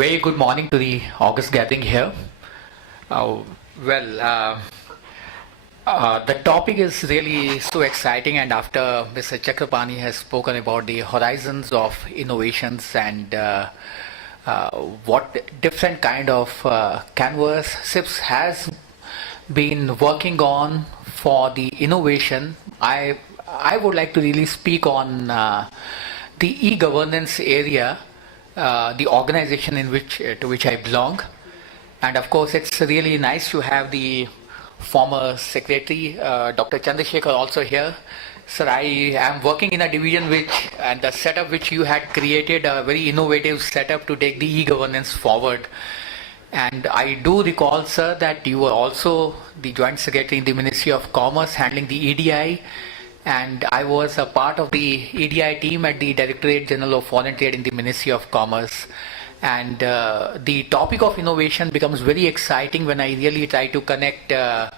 Very good morning to the August gathering here. Uh, well, uh, the topic is really so exciting, and after Mr. Chakrapani has spoken about the horizons of innovations and what different kind of canvas SIPS has been working on for the innovation, I would like to really speak on the e-governance area, the organization in which to which I belong. And of course, it's really nice to have the former secretary, Dr. Chandrasekhar, also here. Sir, I am working in a division and the setup which you had created, a very innovative setup to take the e-governance forward. And I do recall, sir, that you were also the joint secretary in the Ministry of Commerce handling the EDI. And I was a part of the EDI team at the Directorate General of Foreign Trade in the Ministry of Commerce. And the topic of innovation becomes very exciting when I really try to connect the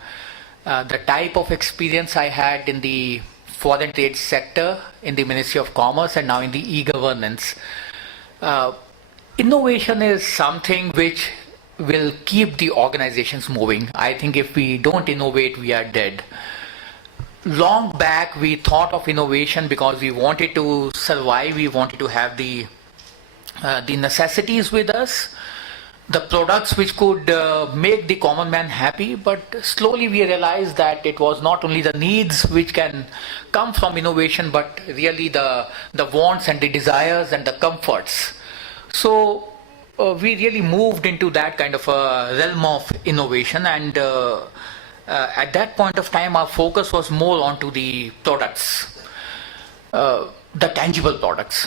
type of experience I had in the foreign trade sector in the Ministry of Commerce and now in the e-governance. Innovation is something which will keep the organizations moving. I think if we don't innovate, we are dead. Long back, we thought of innovation because we wanted to survive, we wanted to have the necessities with us, the products which could make the common man happy, but slowly we realized that it was not only the needs which can come from innovation, but really the wants and the desires and the comforts. So we really moved into that kind of a realm of innovation, and at that point of time our focus was more onto the products, the tangible products.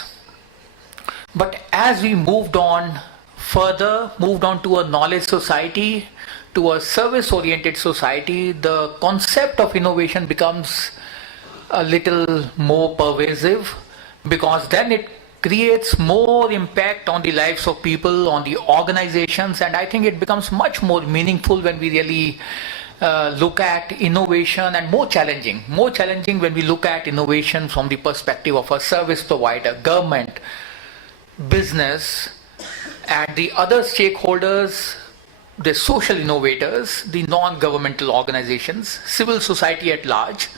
But as we moved on further, moved on to a knowledge society, to a service-oriented society, the concept of innovation becomes a little more pervasive, because then it creates more impact on the lives of people, on the organizations, and I think it becomes much more meaningful when we really look at innovation, and more challenging when we look at innovation from the perspective of a service provider, government, business, and the other stakeholders, the social innovators, the non-governmental organizations, civil society at large.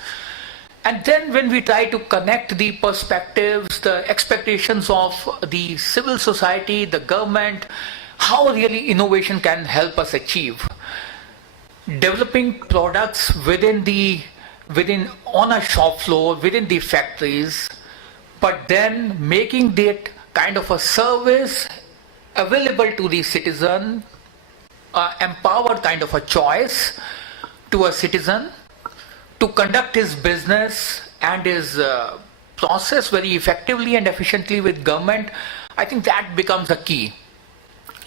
And then when we try to connect the perspectives, the expectations of the civil society, the government, how really innovation can help us achieve developing products on a shop floor, within the factories, but then making that kind of a service available to the citizen, empowered kind of a choice to a citizen to conduct his business and his process very effectively and efficiently with government. I think that becomes a key.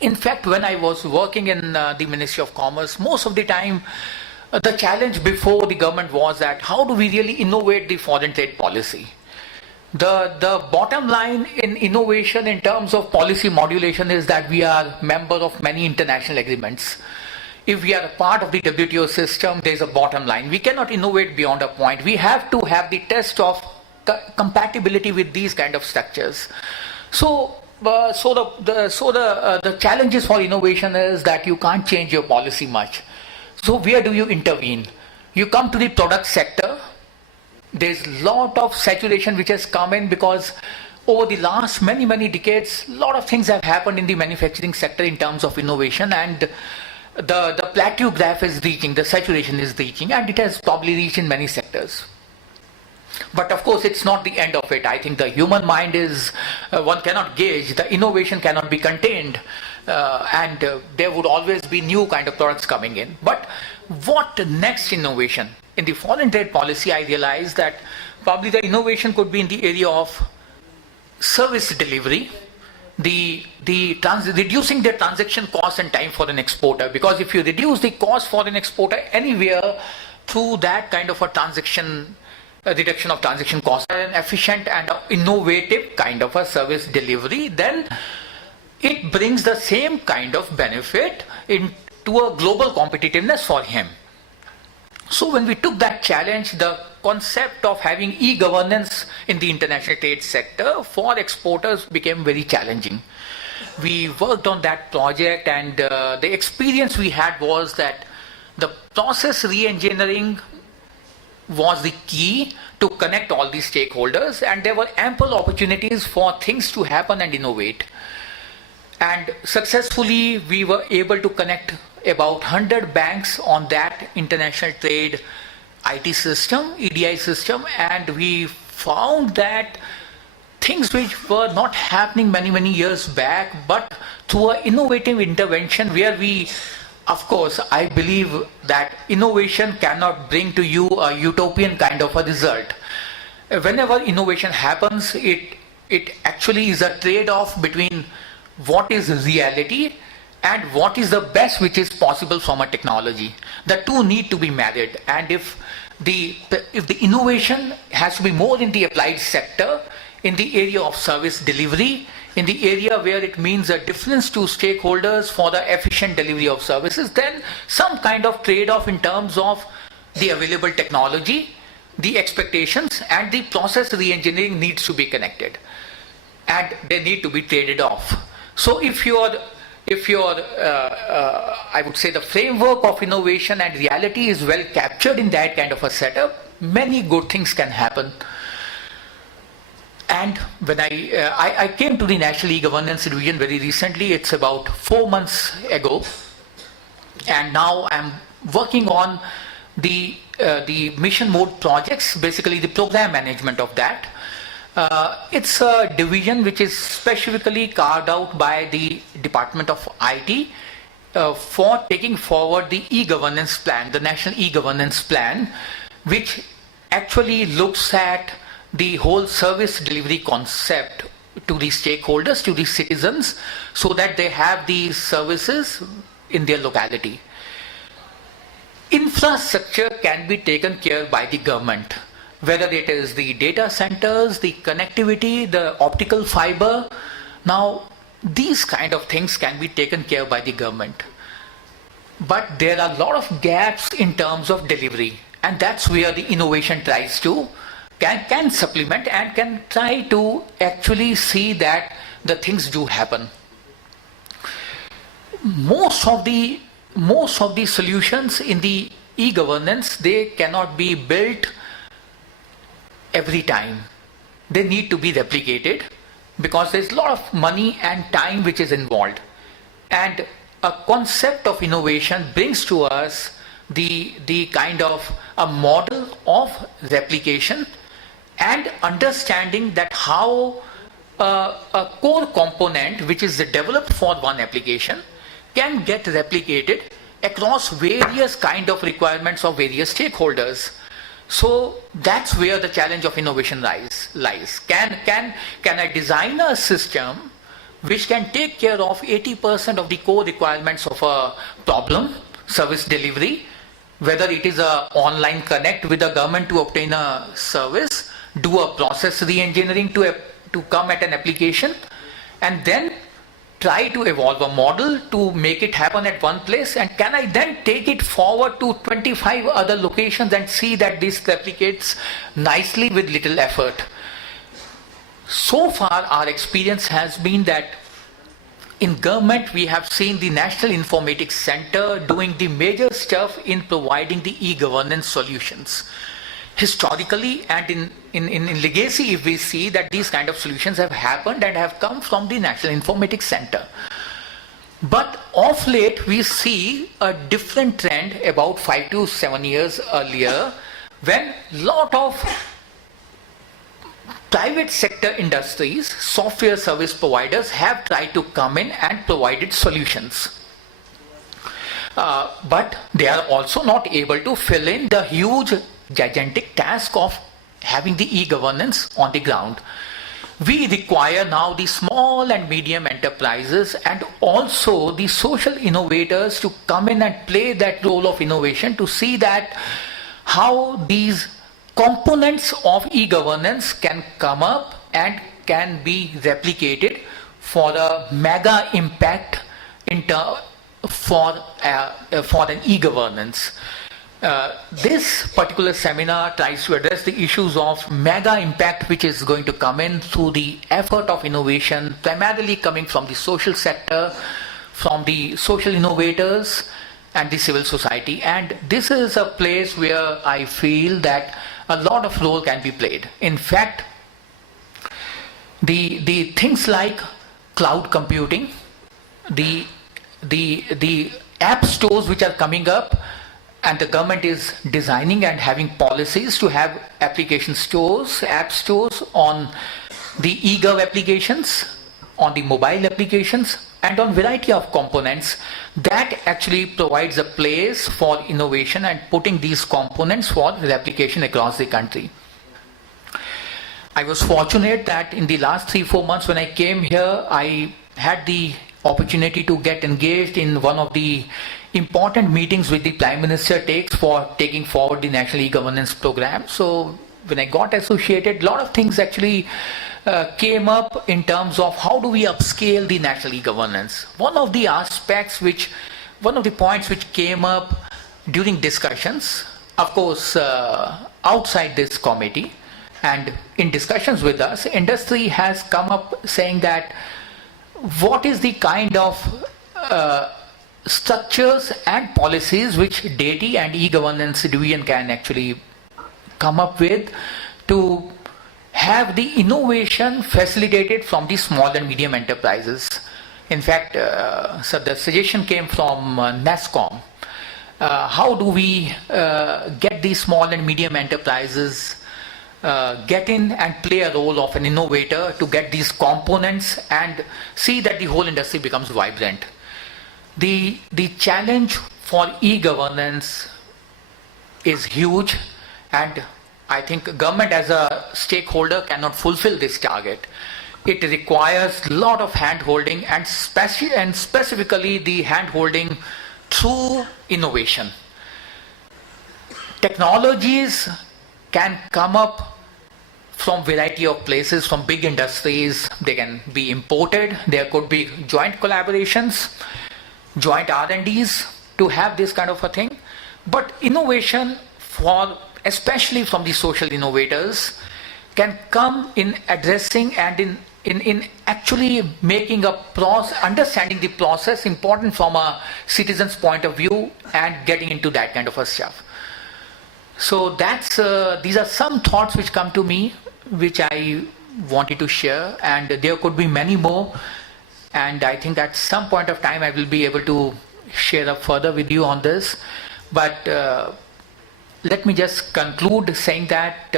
In fact, when I was working in the Ministry of Commerce, most of the time the challenge before the government was that how do we really innovate the foreign trade policy? The bottom line in innovation in terms of policy modulation is that we are member of many international agreements. If we are a part of the WTO system, there is a bottom line. We cannot innovate beyond a point. We have to have the test of compatibility with these kind of structures. So the challenges for innovation is that you can't change your policy much. So where do you intervene? You come to the product sector. There's a lot of saturation which has come in because over the last many decades, a lot of things have happened in the manufacturing sector in terms of innovation, and the plateau graph is reaching, the saturation is reaching, and it has probably reached in many sectors. But of course, it's not the end of it. I think the human mind is, one cannot gauge, the innovation cannot be contained, and there would always be new kind of products coming in. But what next innovation? In the foreign trade policy, I realized that probably the innovation could be in the area of service delivery, reducing the transaction cost and time for an exporter. Because if you reduce the cost for an exporter anywhere through that kind of a reduction of transaction cost, an efficient and innovative kind of a service delivery, then it brings the same kind of benefit into a global competitiveness for him. So when we took that challenge, the concept of having e-governance in the international trade sector for exporters became very challenging. We worked on that project, and the experience we had was that the process re-engineering was the key to connect all these stakeholders, and there were ample opportunities for things to happen and innovate. And successfully, we were able to connect about 100 banks on that international trade IT system, EDI system, and we found that things which were not happening many years back, but through an innovative intervention where we, of course, I believe that innovation cannot bring to you a utopian kind of a result. Whenever innovation happens, it actually is a trade-off between what is reality and what is the best which is possible from a technology. The two need to be married, and if the innovation has to be more in the applied sector, in the area of service delivery, in the area where it means a difference to stakeholders for the efficient delivery of services, then some kind of trade-off in terms of the available technology, the expectations, and the process re-engineering needs to be connected, and they need to be traded off. So if your I would say the framework of innovation and reality is well captured in that kind of a setup, many good things can happen. And when I came to the National E-Governance Division very recently, it's about 4 months ago, and now I'm working on the mission mode projects, basically the program management of that. It's a division which is specifically carved out by the Department of IT for taking forward the e-governance plan, the National E-Governance Plan, which actually looks at the whole service delivery concept to the stakeholders, to the citizens, so that they have these services in their locality. Infrastructure can be taken care by the government, whether it is the data centers, the connectivity, the optical fiber. Now, these kind of things can be taken care by the government. But there are a lot of gaps in terms of delivery, and that's where the innovation tries to can supplement and can try to actually see that the things do happen. Most of the solutions in the e-governance, they cannot be built every time. They need to be replicated because there's a lot of money and time which is involved. And a concept of innovation brings to us the kind of a model of replication and understanding that how a core component which is developed for one application can get replicated across various kind of requirements of various stakeholders. So that's where the challenge of innovation lies. Can I design a system which can take care of 80% of the core requirements of a problem, service delivery, whether it is a online connect with the government to obtain a service, do a process re-engineering to come at an application, and then try to evolve a model to make it happen at one place, and can I then take it forward to 25 other locations and see that this replicates nicely with little effort. So far our experience has been that in government we have seen the National Informatics Center doing the major stuff in providing the e-governance solutions. Historically and in legacy, if we see that these kind of solutions have happened and have come from the National Informatics Center. But of late, we see a different trend about 5 to 7 years earlier, when lot of private sector industries, software service providers have tried to come in and provided solutions. But they are also not able to fill in the huge gigantic task of having the e-governance on the ground. We require now the small and medium enterprises and also the social innovators to come in and play that role of innovation to see that how these components of e-governance can come up and can be replicated for a mega impact for an e-governance. This particular seminar tries to address the issues of mega impact which is going to come in through the effort of innovation, primarily coming from the social sector, from the social innovators and the civil society. And this is a place where I feel that a lot of role can be played. In fact, the things like cloud computing, the app stores which are coming up, and the government is designing and having policies to have application stores, app stores on the eGov applications, on the mobile applications, and on variety of components. That actually provides a place for innovation and putting these components for replication across the country. I was fortunate that in the last 3-4 months when I came here, I had the opportunity to get engaged in one of the important meetings which the Prime Minister takes for taking forward the National E-Governance Program. So when I got associated, a lot of things actually came up in terms of how do we upscale the national e-governance. One of the points which came up during discussions, of course, outside this committee and in discussions with us, industry has come up saying that what is the kind of structures and policies which DATI and e-governance division can actually come up with to have the innovation facilitated from the small and medium enterprises. In fact, so the suggestion came from NASSCOM. How do we get these small and medium enterprises get in and play a role of an innovator to get these components and see that the whole industry becomes vibrant. The challenge for e-governance is huge, and I think government as a stakeholder cannot fulfill this target. It requires a lot of hand-holding and specifically the hand-holding through innovation. Technologies can come up from variety of places, from big industries. They can be imported. There could be joint collaborations, joint R&Ds to have this kind of a thing. But innovation, especially from the social innovators, can come in addressing and in actually making a understanding the process important from a citizen's point of view and getting into that kind of a stuff. So these are some thoughts which come to me, which I wanted to share, and there could be many more. And I think at some point of time I will be able to share up further with you on this. But let me just conclude saying that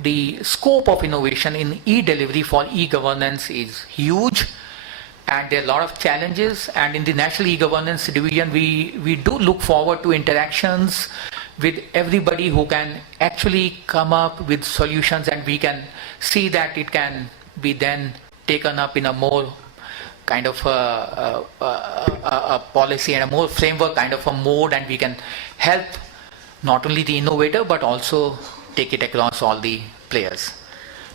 the scope of innovation in e-delivery for e-governance is huge, and there are a lot of challenges. And in the National E-Governance Division, we do look forward to interactions with everybody who can actually come up with solutions, and we can see that it can be then taken up in a more kind of a policy and a more framework kind of a mode, and we can help not only the innovator but also take it across all the players.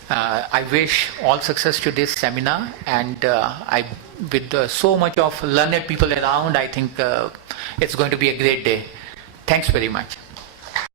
I wish all success to this seminar, and with so much of learned people around, I think it's going to be a great day. Thanks very much.